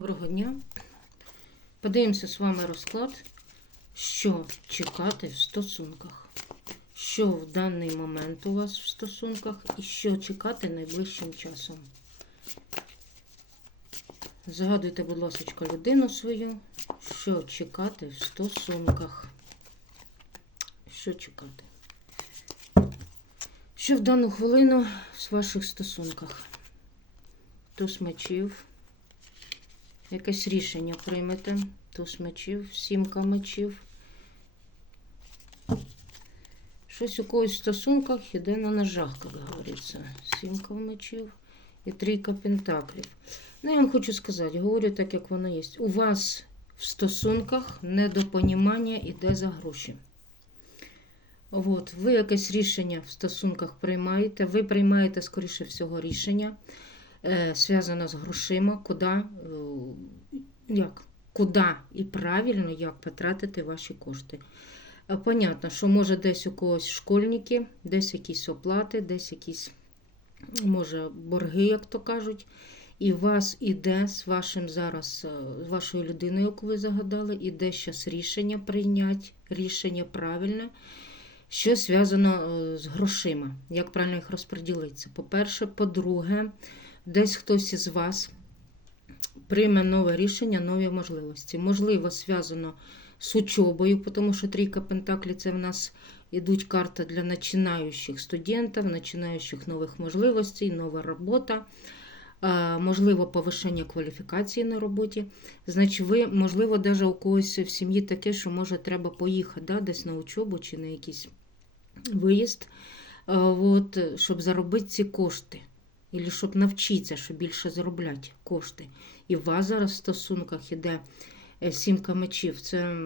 Доброго дня. Подивимося з вами розклад, що чекати в стосунках. Що в даний момент у вас в стосунках і що чекати найближчим часом. Загадуйте, будь ласка, людину свою, що чекати в стосунках. Що чекати? Що в дану хвилину в ваших стосунках? Туз мечів. Якесь рішення приймете. Туз мечів, сімка мечів. Щось у когось в стосунках іде на ножах, як говориться. Сімка мечів і трійка пентаклів. Ну, я вам хочу сказати, говорю так, як воно є. У вас в стосунках недопонімання іде за гроші. От, ви якесь рішення в стосунках приймаєте, ви приймаєте, скоріше всього, рішення, е, зв'язане з грошима, куди, е, як, куди і правильно як потратити ваші кошти. Е, Понятно, що може десь у когось школьники, десь якісь оплати, десь якісь, може, борги, як то кажуть. І у вас іде з вашим зараз, е, з вашою людиною, яку ви загадали, іде зараз рішення прийняти, рішення правильне що зв'язано з грошима, як правильно їх розподілитися. По-перше, по-друге, десь хтось із вас прийме нове рішення, нові можливості. Можливо, зв'язано з учобою, тому що трійка Пентаклі це в нас ідуть карта для починаючих студентів, починаючих нових можливостей, нова робота. е, Можливо, повищення кваліфікації на роботі. Значить, ви, можливо, навіть у когось в сім'ї таке, що може треба поїхати да, десь на учобу чи на якийсь виїзд, е, от, щоб заробити ці кошти. Або щоб навчитися, щоб більше заробляти кошти. І у вас зараз в стосунках іде е, сімка мечів. Це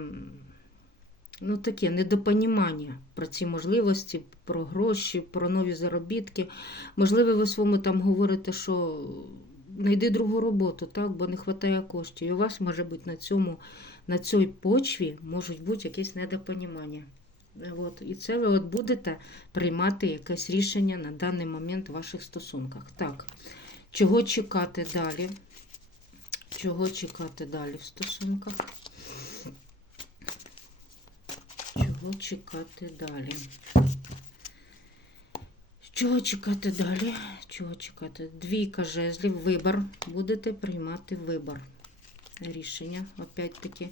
ну, таке недопонімання про ці можливості, про гроші, про нові заробітки. Можливо, ви своєму там говорите, що знайди другу роботу, так, бо не вистачає коштів. І у вас може бути на цьому, на цій почві можуть бути якісь недопонімання. От, і це ви от будете приймати якесь рішення на даний момент в ваших стосунках. Так, чого чекати далі? Чого чекати далі в стосунках? Чого чекати далі? Чого чекати далі? Чого чекати? Двійка жезлів, вибор. Будете приймати вибор. Рішення, опять-таки.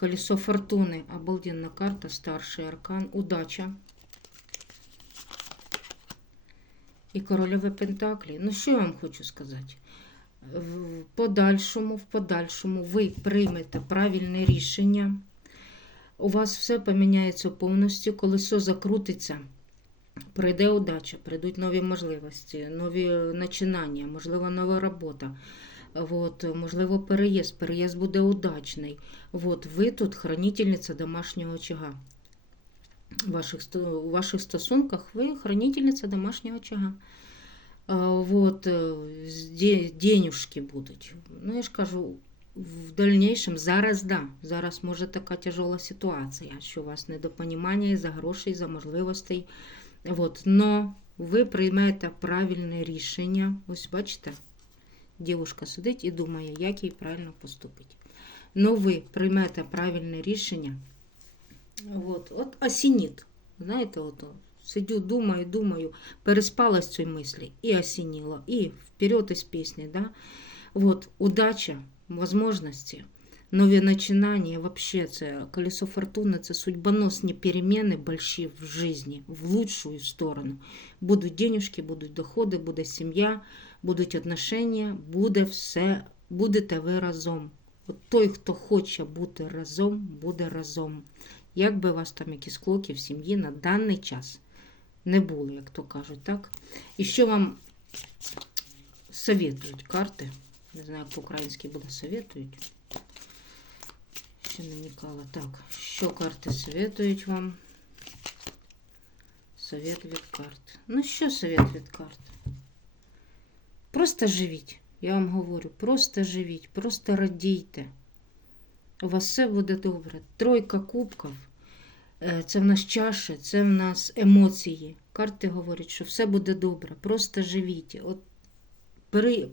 Колесо фортуни. Обалденна карта, старший аркан. Удача. І корольове Пентаклі. Ну, що я вам хочу сказати? В подальшому, в подальшому ви приймете правильне рішення. У вас все поміняється повністю, колесо закрутиться. Прийде удача, прийдуть нові можливості, нові починання, можливо, нова робота. Вот, можливо, переїзд. Переїзд буде удачний. Вот, ви тут хранительниця домашнього очага. В ваших, у ваших стосунках ви хранительниця домашнього очага. Вот, е, з де- денюжки будуть. Ну, я ж кажу, в дальнейшем зараз да. Зараз може така тяжела ситуація, що у вас недопонімання із-за грошей, за можливостей. Но ви приймете правильне рішення. Ось бачите, дівушка сидить і думає, як їй правильно поступити. Но ви приймете правильне рішення. Вот, от осініть. Знаєте, от, сидю, думаю, думаю, переспала з цієї мислі і осініло, і вперед із пісні. Да? Вот, удача, возможности, нові начинания, вообще це колесо фортуни, це судьбоносні переміни больші в житті, в лучшую сторону. Будуть денежки, будуть доходи, буде сім'я, будуть отношення, буде все, будете ви разом. От той, хто хоче бути разом, буде разом. Як би у вас там якісь клоки в сім'ї на даний час не було, як то кажуть, так? І що вам советують карти? Не знаю, як по-українськи буде советують. Ще не. Так, що карти советують вам? Совет від карт. Ну, що совет від карт? Просто живіть. Я вам говорю, просто живіть, просто радійте. У вас все буде добре. Тройка кубків. Е, Це в нас чаші, це в нас емоції. Карти говорять, що все буде добре. Просто живіть. От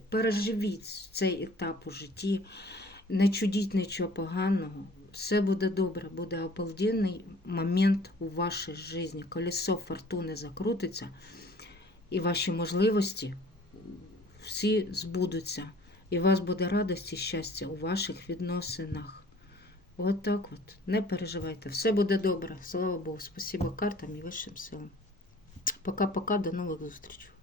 переживіть цей етап у житті, не чудіть нічого поганого. Все буде добре, буде обалденний момент у вашій житті. Колесо фортуни закрутиться, і ваші можливості всі збудуться. І вас буде радість і щастя у ваших відносинах. От так от. Не переживайте. Все буде добре. Слава Богу. Спасибо картам і вищим силам. Пока-пока, до нових зустрічей.